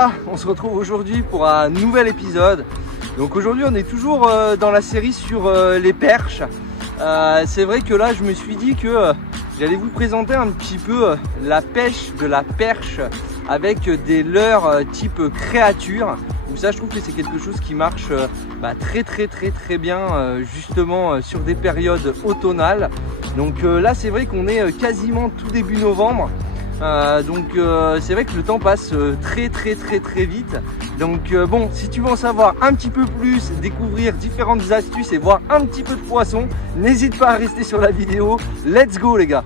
gars, on se retrouve aujourd'hui pour un nouvel épisode. Donc aujourd'hui on est toujours dans la série sur les perches. C'est vrai que là je me suis dit que j'allais vous présenter un petit peu la pêche de la perche avec des leurres type créature. Donc ça je trouve que c'est quelque chose qui marche très bien justement sur des périodes automnales. Donc là c'est vrai qu'on est quasiment tout début novembre. C'est vrai que le temps passe très vite. Donc bon, si tu veux en savoir un petit peu plus, découvrir différentes astuces et voir un petit peu de poisson, n'hésite pas à rester sur la vidéo. Let's go les gars!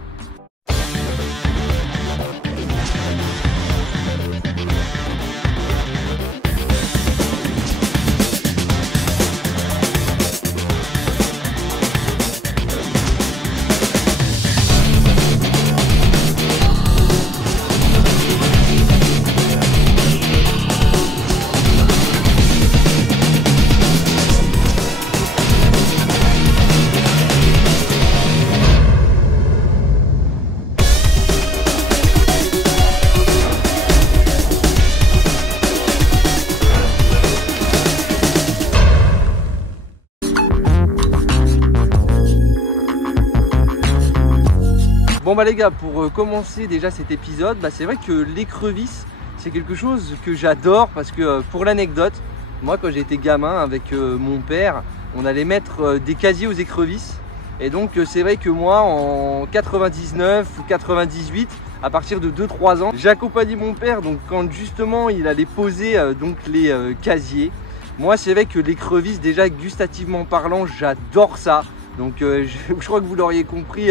Bon les gars, pour commencer déjà cet épisode, c'est vrai que l'écrevisse c'est quelque chose que j'adore parce que pour l'anecdote, moi quand j'étais gamin avec mon père, on allait mettre des casiers aux écrevisses et donc c'est vrai que moi en 99 ou 98, à partir de 2-3 ans, j'accompagnais mon père donc quand justement il allait poser donc les casiers. Moi c'est vrai que l'écrevisse déjà gustativement parlant, j'adore ça. Donc je crois que vous l'auriez compris,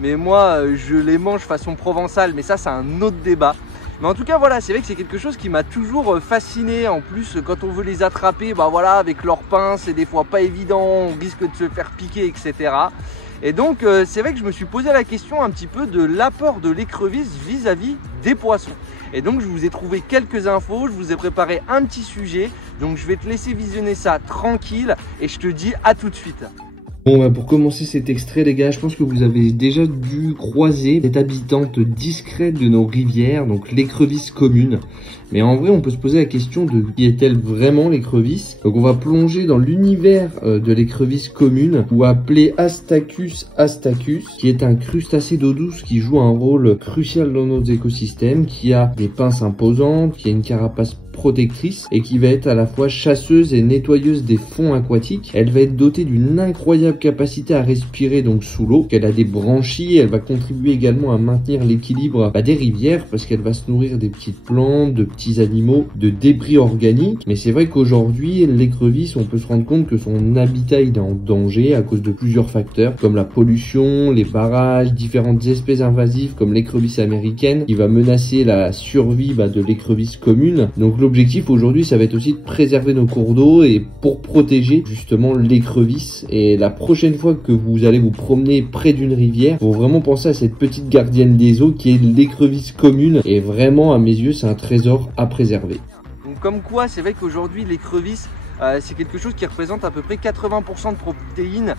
mais moi je les mange façon provençale, mais ça c'est un autre débat. Mais en tout cas voilà, c'est vrai que c'est quelque chose qui m'a toujours fasciné. En plus quand on veut les attraper, voilà, avec leurs pinces c'est des fois pas évident, on risque de se faire piquer, etc. Et donc c'est vrai que je me suis posé la question un petit peu de l'apport de l'écrevisse vis-à-vis des poissons. Et donc je vous ai trouvé quelques infos, je vous ai préparé un petit sujet. Donc je vais te laisser visionner ça tranquille et je te dis à tout de suite. Bon pour commencer cet extrait les gars, je pense que vous avez déjà dû croiser cette habitante discrète de nos rivières, donc l'écrevisse commune. Mais en vrai on peut se poser la question de qui est-elle vraiment l'écrevisse. Donc on va plonger dans l'univers de l'écrevisse commune, ou appelée Astacus astacus, qui est un crustacé d'eau douce qui joue un rôle crucial dans nos écosystèmes, qui a des pinces imposantes, qui a une carapace protectrice et qui va être à la fois chasseuse et nettoyeuse des fonds aquatiques. Elle va être dotée d'une incroyable capacité à respirer donc sous l'eau, qu'elle a des branchies. Elle va contribuer également à maintenir l'équilibre des rivières parce qu'elle va se nourrir des petites plantes, de petits animaux, de débris organiques. Mais c'est vrai qu'aujourd'hui l'écrevisse, on peut se rendre compte que son habitat est en danger à cause de plusieurs facteurs comme la pollution, les barrages, différentes espèces invasives comme l'écrevisse américaine qui va menacer la survie de l'écrevisse commune. Donc l'objectif aujourd'hui ça va être aussi de préserver nos cours d'eau et pour protéger justement l'écrevisse. Et la prochaine fois que vous allez vous promener près d'une rivière, faut vraiment penser à cette petite gardienne des eaux qui est l'écrevisse commune, et vraiment à mes yeux c'est un trésor à préserver. Donc comme quoi c'est vrai qu'aujourd'hui l'écrevisse c'est quelque chose qui représente à peu près 80% de protéines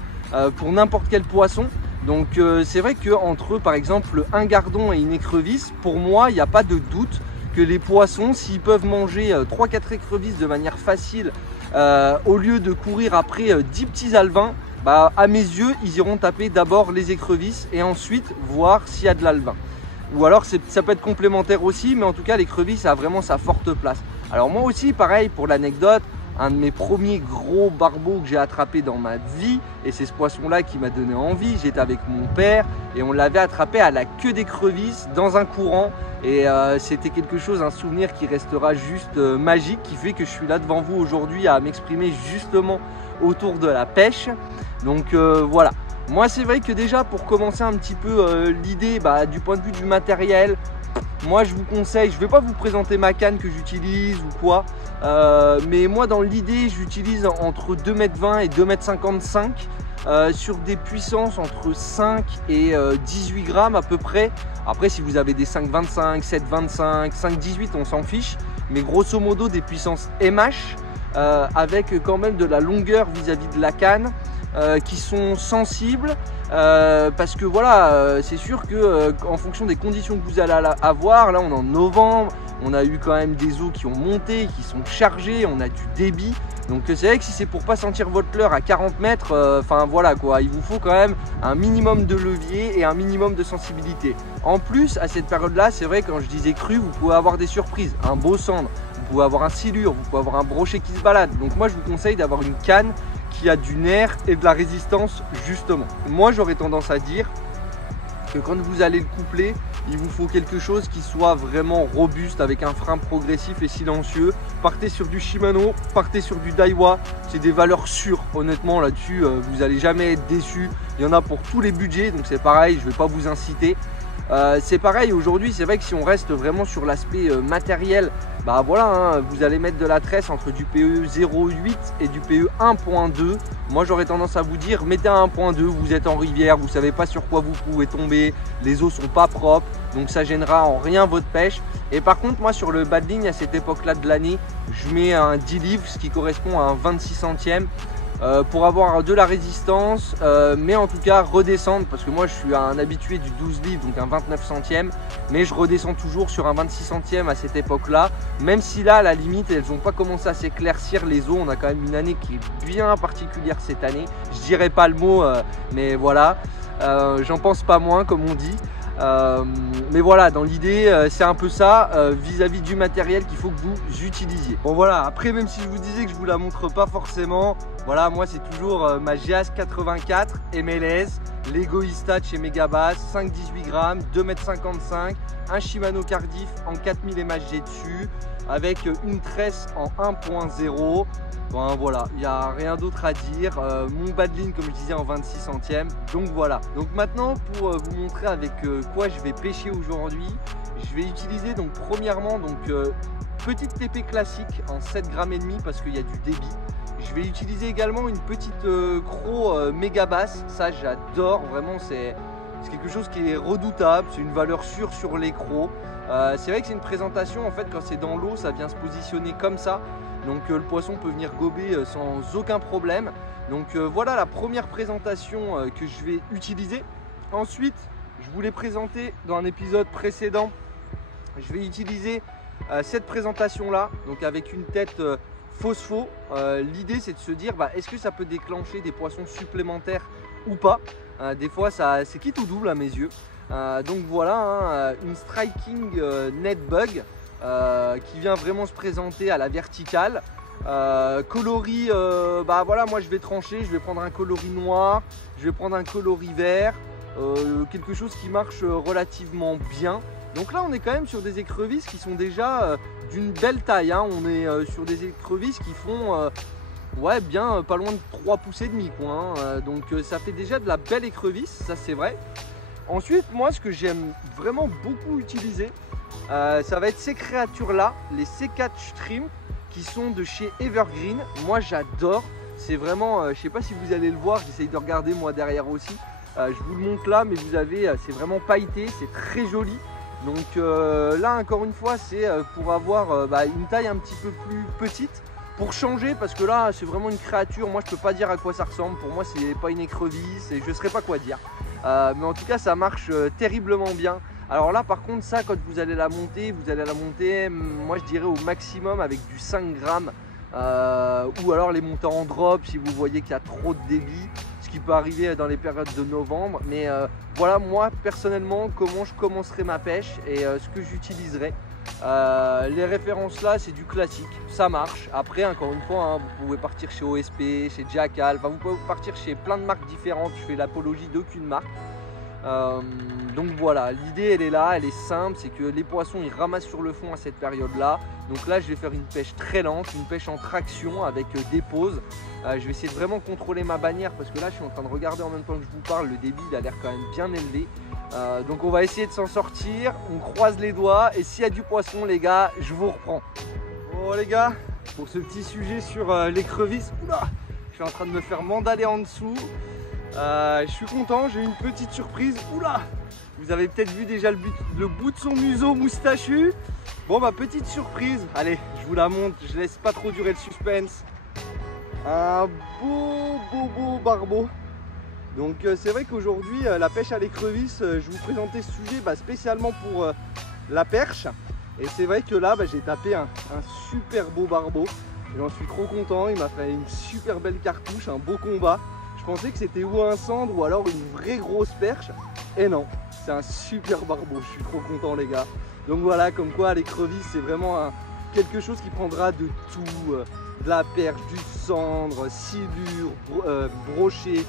pour n'importe quel poisson. Donc c'est vrai que entre par exemple un gardon et une écrevisse, pour moi il n'y a pas de doute que les poissons, s'ils peuvent manger 3-4 écrevisses de manière facile, au lieu de courir après 10 petits alevins, à mes yeux, ils iront taper d'abord les écrevisses et ensuite voir s'il y a de l'alevin. Ou alors ça peut être complémentaire aussi, mais en tout cas l'écrevisse a vraiment sa forte place. Alors moi aussi, pareil pour l'anecdote, un de mes premiers gros barbeaux que j'ai attrapé dans ma vie, et c'est ce poisson là qui m'a donné envie. J'étais avec mon père et on l'avait attrapé à la queue d'écrevisse dans un courant, et c'était quelque chose, un souvenir qui restera juste magique, qui fait que je suis là devant vous aujourd'hui à m'exprimer justement autour de la pêche. Donc voilà, moi c'est vrai que déjà pour commencer un petit peu l'idée du point de vue du matériel, moi je vous conseille, je ne vais pas vous présenter ma canne que j'utilise ou quoi, mais moi dans l'idée j'utilise entre 2,20 m et 2,55 m sur des puissances entre 5 et 18 grammes à peu près. Après si vous avez des 5,25, 7,25, 5,18 on s'en fiche, mais grosso modo des puissances MH avec quand même de la longueur vis-à-vis de la canne. qui sont sensibles parce que voilà, c'est sûr que en fonction des conditions que vous allez avoir, là on est en novembre, on a eu quand même des eaux qui ont monté, qui sont chargées, on a du débit. Donc c'est vrai que si c'est pour pas sentir votre leurre à 40 mètres, enfin voilà quoi, il vous faut quand même un minimum de levier et un minimum de sensibilité. En plus, à cette période-là, c'est vrai, quand je disais cru, vous pouvez avoir des surprises, un beau cendre, vous pouvez avoir un silure, vous pouvez avoir un brochet qui se balade. Donc moi je vous conseille d'avoir une canne qui a du nerf et de la résistance justement. Moi j'aurais tendance à dire que quand vous allez le coupler, il vous faut quelque chose qui soit vraiment robuste avec un frein progressif et silencieux. Partez sur du Shimano, partez sur du Daiwa, c'est des valeurs sûres. Honnêtement là-dessus, vous n'allez jamais être déçu. Il y en a pour tous les budgets, donc c'est pareil, je ne vais pas vous inciter. C'est pareil aujourd'hui, c'est vrai que si on reste vraiment sur l'aspect matériel, bah voilà, hein, vous allez mettre de la tresse entre du PE 0.8 et du PE 1.2. Moi j'aurais tendance à vous dire, mettez un 1.2, vous êtes en rivière, vous savez pas sur quoi vous pouvez tomber, les eaux sont pas propres, donc ça gênera en rien votre pêche. Et par contre moi sur le badling à cette époque là de l'année, je mets un 10 livres, ce qui correspond à un 26 centièmes. Pour avoir de la résistance, mais en tout cas redescendre, parce que moi je suis un habitué du 12 livres, donc un 29 centièmes, mais je redescends toujours sur un 26 centièmes à cette époque là, même si là à la limite elles n'ont pas commencé à s'éclaircir les eaux. On a quand même une année qui est bien particulière cette année, je dirais pas le mot, mais voilà, j'en pense pas moins comme on dit. Mais voilà, dans l'idée c'est un peu ça vis-à-vis du matériel qu'il faut que vous utilisiez. Bon voilà, après même si je vous disais que je vous la montre pas forcément, voilà, moi c'est toujours ma GEAS 84 MLS, l'Egoista chez Megabass, 5-18 grammes, 2,55 m, un Shimano Cardiff en 4000 MHG dessus, avec une tresse en 1.0. Bon, voilà, il n'y a rien d'autre à dire. Mon badling, comme je disais, en 26 centièmes. Donc voilà. Donc maintenant, pour vous montrer avec quoi je vais pêcher aujourd'hui, je vais utiliser donc premièrement petite TP classique en 7,5 grammes parce qu'il y a du débit. Je vais utiliser également une petite Cro Megabass. Ça, j'adore. Vraiment, c'est quelque chose qui est redoutable. C'est une valeur sûre sur les crocs. C'est vrai que c'est une présentation, en fait, quand c'est dans l'eau, ça vient se positionner comme ça. Donc le poisson peut venir gober sans aucun problème. Donc voilà la première présentation que je vais utiliser. Ensuite, je vous l'ai présenté dans un épisode précédent. Je vais utiliser cette présentation là, donc avec une tête phospho. L'idée c'est de se dire, est-ce que ça peut déclencher des poissons supplémentaires ou pas. Des fois c'est quitte ou double à mes yeux. Donc voilà, une striking net bug. Qui vient vraiment se présenter à la verticale. Coloris, voilà, moi je vais trancher, je vais prendre un coloris noir, je vais prendre un coloris vert, quelque chose qui marche relativement bien. Donc là on est quand même sur des écrevisses qui sont déjà d'une belle taille, hein. On est sur des écrevisses qui font ouais, bien pas loin de 3 pouces et demi quoi, hein. Donc ça fait déjà de la belle écrevisse, ça c'est vrai. Ensuite moi ce que j'aime vraiment beaucoup utiliser, ça va être ces créatures là, les C4 Shrimp qui sont de chez Evergreen. Moi j'adore, c'est vraiment, je sais pas si vous allez le voir, j'essaye de regarder moi derrière aussi, je vous le montre là, mais vous avez, c'est vraiment pailleté, c'est très joli. Donc là encore une fois c'est pour avoir une taille un petit peu plus petite, pour changer, parce que là c'est vraiment une créature, moi je peux pas dire à quoi ça ressemble, pour moi c'est pas une écrevisse et je ne saurais pas quoi dire. Mais en tout cas ça marche terriblement bien. Alors là par contre ça, quand vous allez la monter, moi je dirais au maximum avec du 5 grammes ou alors les monter en drop si vous voyez qu'il y a trop de débit, ce qui peut arriver dans les périodes de novembre. Mais voilà moi personnellement comment je commencerai ma pêche et ce que j'utiliserai. Les références là c'est du classique, ça marche. Après encore une fois, hein, vous pouvez partir chez OSP, chez Jackal, vous pouvez partir chez plein de marques différentes, je fais l'apologie d'aucune marque. Donc voilà, l'idée elle est là, elle est simple, c'est que les poissons ils ramassent sur le fond à cette période là. Donc là je vais faire une pêche très lente, une pêche en traction avec des pauses. Je vais essayer de vraiment contrôler ma bannière parce que là je suis en train de regarder en même temps que je vous parle, le débit il a l'air quand même bien élevé. Donc on va essayer de s'en sortir, on croise les doigts et s'il y a du poisson les gars, je vous reprends. Bon les gars, pour ce petit sujet sur l'écrevisse, oula, je suis en train de me faire mandaler en dessous. Je suis content, j'ai une petite surprise. Oula, vous avez peut-être vu déjà le bout de son museau moustachu. Bon, ma petite surprise, allez, je vous la montre, je laisse pas trop durer le suspense. un beau barbeau. Donc c'est vrai qu'aujourd'hui la pêche à l'écrevisse, je vous présentais ce sujet spécialement pour la perche. Et c'est vrai que là j'ai tapé un super beau barbeau. J'en suis trop content, il m'a fait une super belle cartouche, un beau combat. Je pensais que c'était ou un cendre ou alors une vraie grosse perche. Et non, c'est un super barbeau, je suis trop content les gars. Donc voilà, comme quoi l'écrevisse c'est vraiment quelque chose qui prendra de tout. De la perche, du cendre, silure, brochet,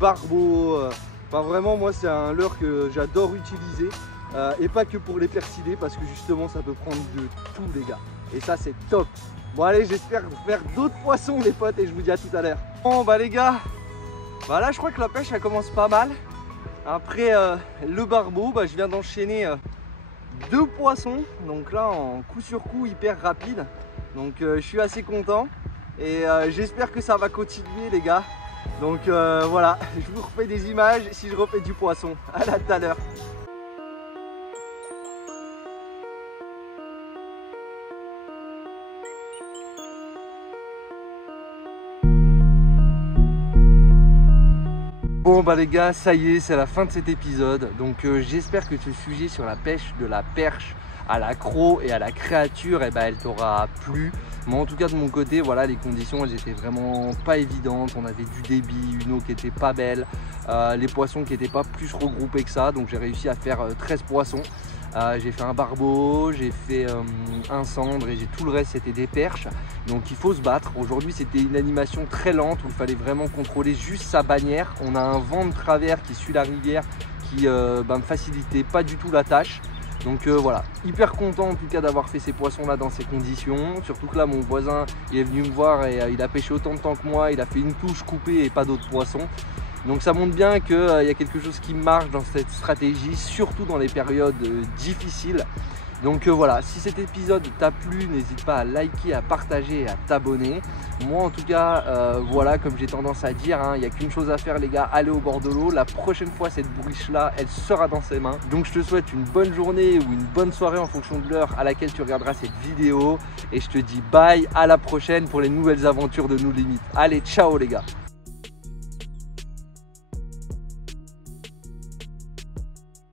barbeau. Enfin vraiment moi c'est un leurre que j'adore utiliser. Et pas que pour les persider parce que justement ça peut prendre de tout les gars. Et ça c'est top. Bon allez, j'espère faire d'autres poissons les potes et je vous dis à tout à l'heure. Bon les gars, là je crois que la pêche elle commence pas mal. Après le barbeau, je viens d'enchaîner 2 poissons. Donc là en coup sur coup hyper rapide. Donc je suis assez content. Et j'espère que ça va continuer les gars. Donc voilà, je vous refais des images si je refais du poisson. À tout à l'heure. Bon les gars, ça y est, c'est la fin de cet épisode. Donc j'espère que ce sujet sur la pêche de la perche à l'accro et à la créature, elle t'aura plu. Moi en tout cas de mon côté, voilà, les conditions elles étaient vraiment pas évidentes. On avait du débit, une eau qui était pas belle, les poissons qui n'étaient pas plus regroupés que ça. Donc j'ai réussi à faire 13 poissons. J'ai fait un barbeau, j'ai fait un cendre et tout le reste c'était des perches. Donc il faut se battre. Aujourd'hui c'était une animation très lente où il fallait vraiment contrôler juste sa bannière. On a un vent de travers qui suit la rivière qui ne facilitait pas du tout la tâche. Donc voilà, hyper content en tout cas d'avoir fait ces poissons là dans ces conditions. Surtout que là mon voisin il est venu me voir et il a pêché autant de temps que moi. Il a fait une touche coupée et pas d'autres poissons. Donc ça montre bien qu'il y a quelque chose qui marche dans cette stratégie, surtout dans les périodes difficiles. Donc voilà, si cet épisode t'a plu, n'hésite pas à liker, à partager et à t'abonner. Moi en tout cas, voilà, comme j'ai tendance à dire, il n'y a qu'une chose à faire les gars, allez au bord de l'eau. La prochaine fois cette bourriche là, elle sera dans ses mains. Donc je te souhaite une bonne journée ou une bonne soirée en fonction de l'heure à laquelle tu regarderas cette vidéo. Et je te dis bye, à la prochaine pour les nouvelles aventures de No Limit. Allez, ciao les gars.